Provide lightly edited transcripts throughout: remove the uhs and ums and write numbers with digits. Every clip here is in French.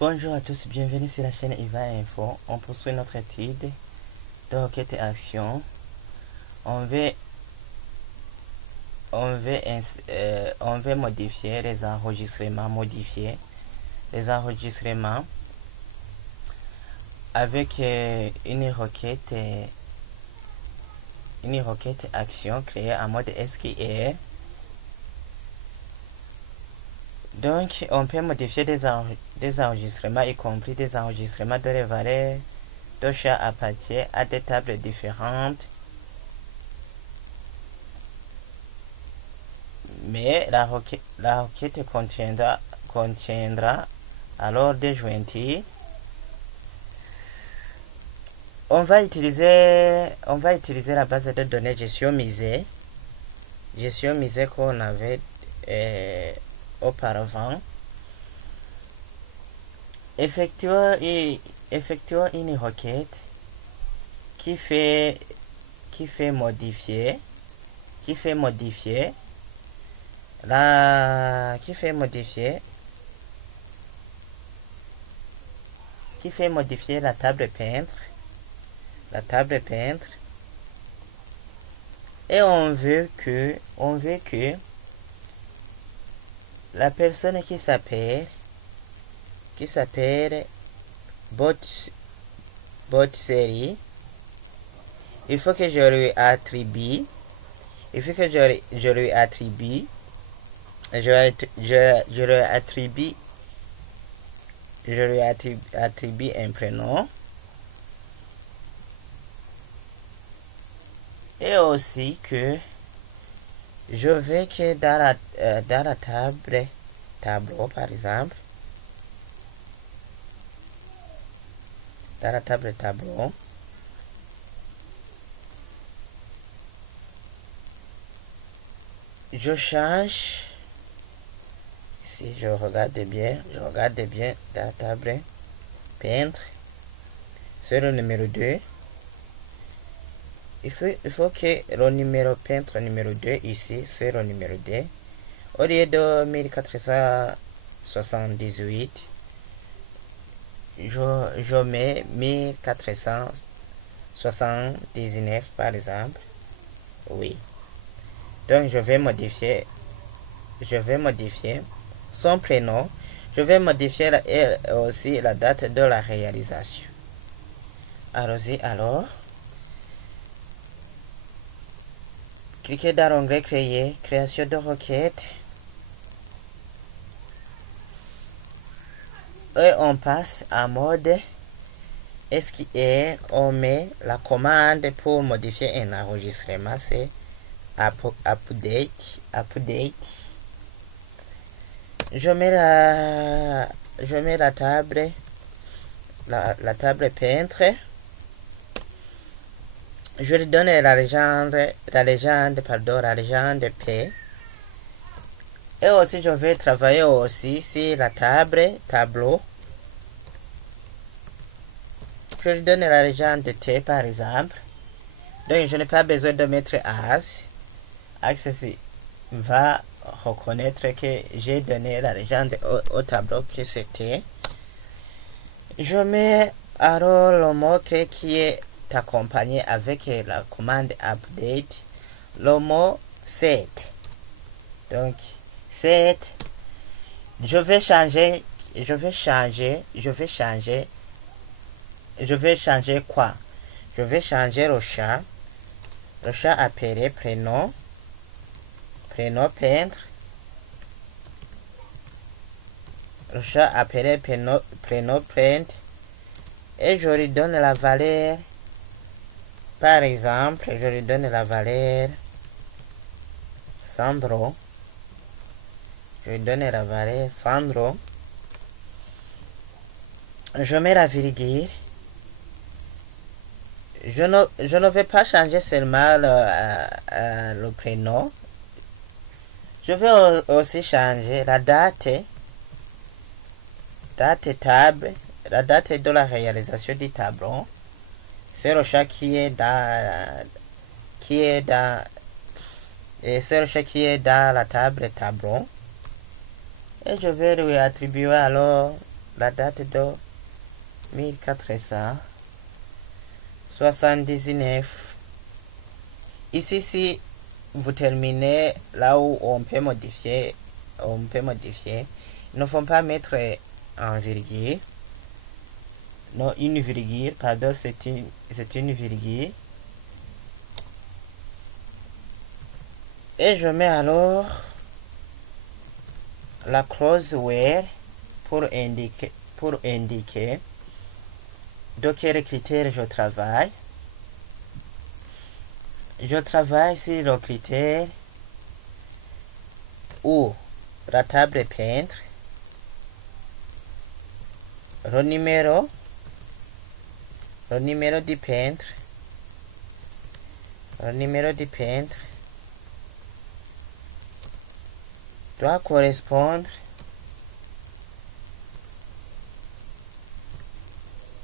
Bonjour à tous, bienvenue sur la chaîne Eva Info. On poursuit notre étude de requête et action. On veut modifier les enregistrements, avec une requête action créée en mode SQL. Donc, on peut modifier des enregistrements, y compris des enregistrements de les valeurs de chat appartient à des tables différentes. Mais la requête contiendra alors des jointures. On va utiliser la base de données gestion misée qu'on avait auparavant. Effectuons une requête qui fait modifier la table peintre, et on veut que la personne qui s'appelle bot série, il faut que je lui attribue un prénom, et aussi que je veux que dans la tableau, par exemple, dans la table tableau, je change. Si je regarde bien dans la table peintre, c'est le numéro 2. Il faut que le numéro peintre numéro 2 ici, c'est le numéro 2. Au lieu de 1478, je mets 1479 par exemple. Oui. Donc je vais modifier son prénom. Je vais modifier aussi la date de la réalisation. Allons-y alors. Cliquez dans l'onglet créer, création de requête. Et on passe en mode SQL. On met la commande pour modifier un enregistrement, c'est update. Je mets la table peintre. Je lui donne la légende P. Et aussi, je vais travailler aussi sur la tableau. Je lui donne la légende T, par exemple. Donc, je n'ai pas besoin de mettre as. Access va reconnaître que j'ai donné la légende au tableau que c'était. Je mets alors le mot-clé qui est accompagné avec la commande update, le mot set. Donc set, je vais changer quoi? Je vais changer le chat appelé prénom peintre, le chat appelé prénom peintre, et je lui donne la valeur. Par exemple, je lui donne la valeur Sandro. Je mets la virgule. Je ne vais pas changer seulement le prénom. Je vais aussi changer la date table, la date de la réalisation du tableau. C'est le chat qui est dans la table tableau. Et je vais lui attribuer alors la date de 1479. Ici, si vous terminez là où on peut modifier, il ne faut pas mettre en virgule. Non, une virgule, pardon, c'est une virgule. Et je mets alors la clause where pour indiquer de quel critère je travaille. Je travaille sur le critère où la table peintre, le numéro du peintre, doit correspondre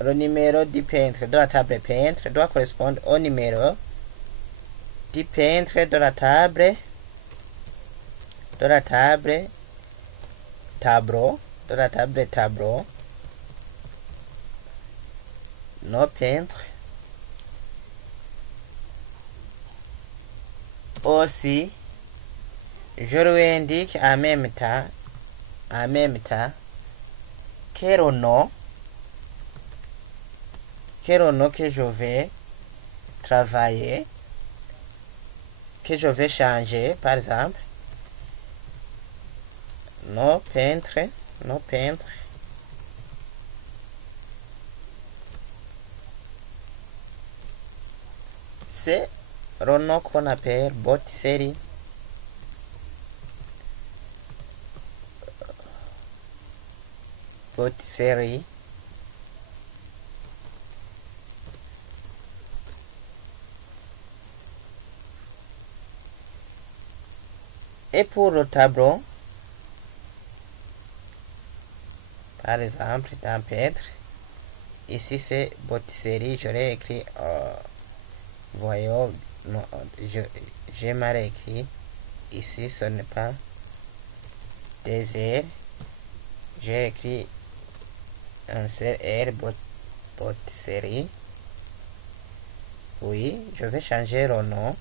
le numéro du peintre de la table peintre doit correspondre au numéro du peintre de la table tableau nos peintres aussi. Je lui indique en même temps quel nom que je vais travailler, que je vais changer. Par exemple, nos peintres c'est le nom qu'on appelle bâtisserie. Et pour le tableau, par exemple, dans peintre, ici c'est bâtisserie, j'aurais écrit, voyons, j'ai mal écrit, ici ce n'est pas désert, j'ai écrit un seul R, bâtisserie. Oui, je vais changer le nom.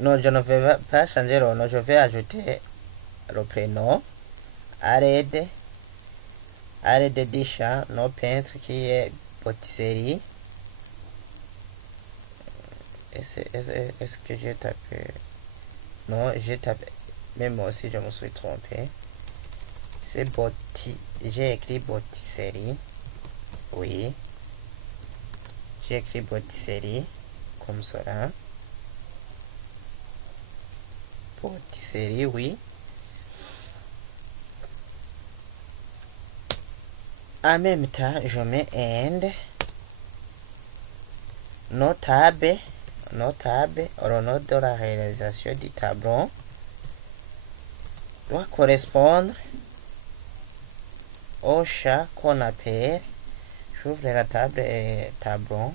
Non, je ne vais pas changer le nom, je vais ajouter le prénom. Arrête Deschamps, nos peintres qui est bâtisserie. Est-ce que j'ai tapé? Non, j'ai tapé. Même moi aussi, je me suis trompé. C'est j'ai écrit bâtisserie. Oui. J'ai écrit bâtisserie comme cela. Bâtisserie, oui. En même temps, je mets and notable, le nom de la réalisation du tableau doit correspondre au chat qu'on appelle, j'ouvre la table et tableau,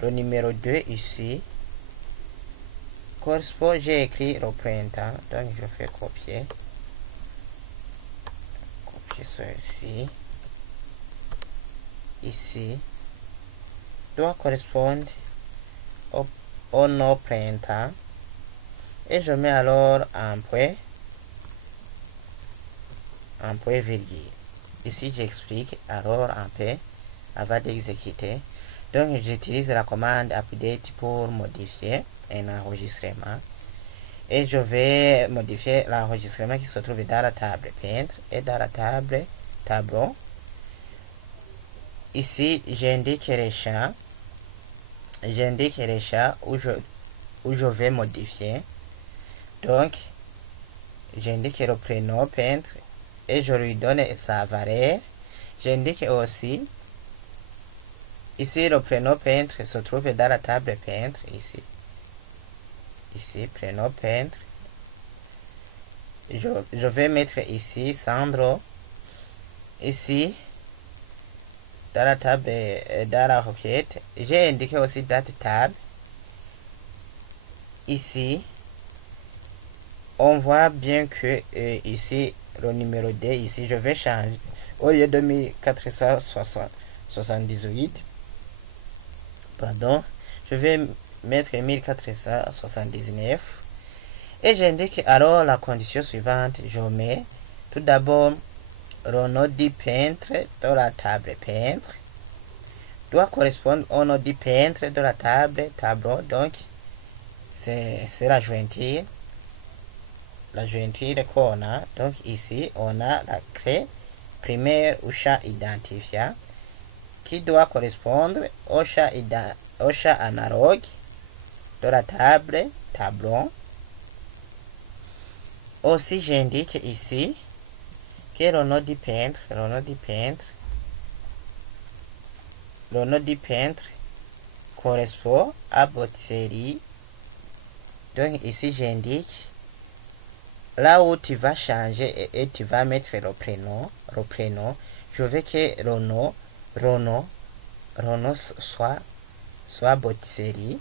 le numéro 2 ici correspond, j'ai écrit le printemps, donc je fais copier ceci, ici doit correspondre au nom printemps, et je mets alors un point virgule. Ici j'explique alors un peu avant d'exécuter. Donc j'utilise la commande update pour modifier un enregistrement, et je vais modifier l'enregistrement qui se trouve dans la table peintre et dans la table tableau. Ici j'indique les champs où je vais modifier. Donc j'indique le prénom peintre et je lui donne sa valeur. J'indique aussi ici le prénom peintre se trouve dans la table peintre, ici prénom peintre. Je vais mettre ici Sandro. Ici dans la table, dans la requête, j'ai indiqué aussi date table. Ici on voit bien que ici le numéro D ici, je vais changer. Au lieu de 1478, pardon, je vais mettre 1479. Et j'indique alors la condition suivante. Je mets tout d'abord le nom du peintre de la table peintre doit correspondre au nom du peintre de la table tableau. Donc c'est la jointure qu'on a. Donc ici on a la clé primaire ou champ identifiant qui doit correspondre au champ analogue de la table tableau. Aussi j'indique ici que le nom du peintre correspond à votre série. Donc ici j'indique là où tu vas changer et tu vas mettre le prénom. Je veux que le nom soit votre série.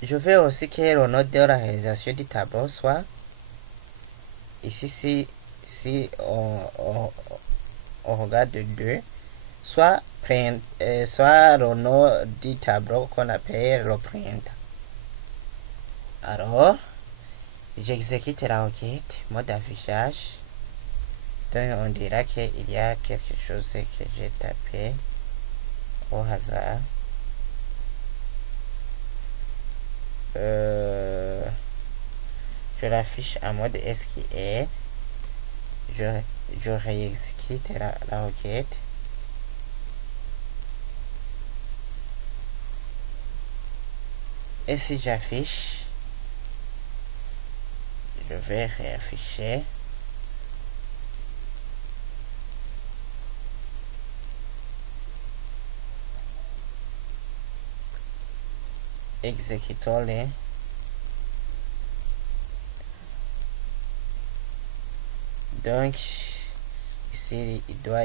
Je veux aussi que le nom de la réalisation du tableau soit ici, si on regarde de 2, soit le nom du tableau qu'on appelle le print. Alors j'exécute la requête, mode d'affichage. Donc on dira qu'il y a quelque chose que j'ai tapé au hasard. Je l'affiche en mode SQL. Je réexécute la requête. Et si j'affiche, je vais réafficher. Exécutons-les. Donc ici il doit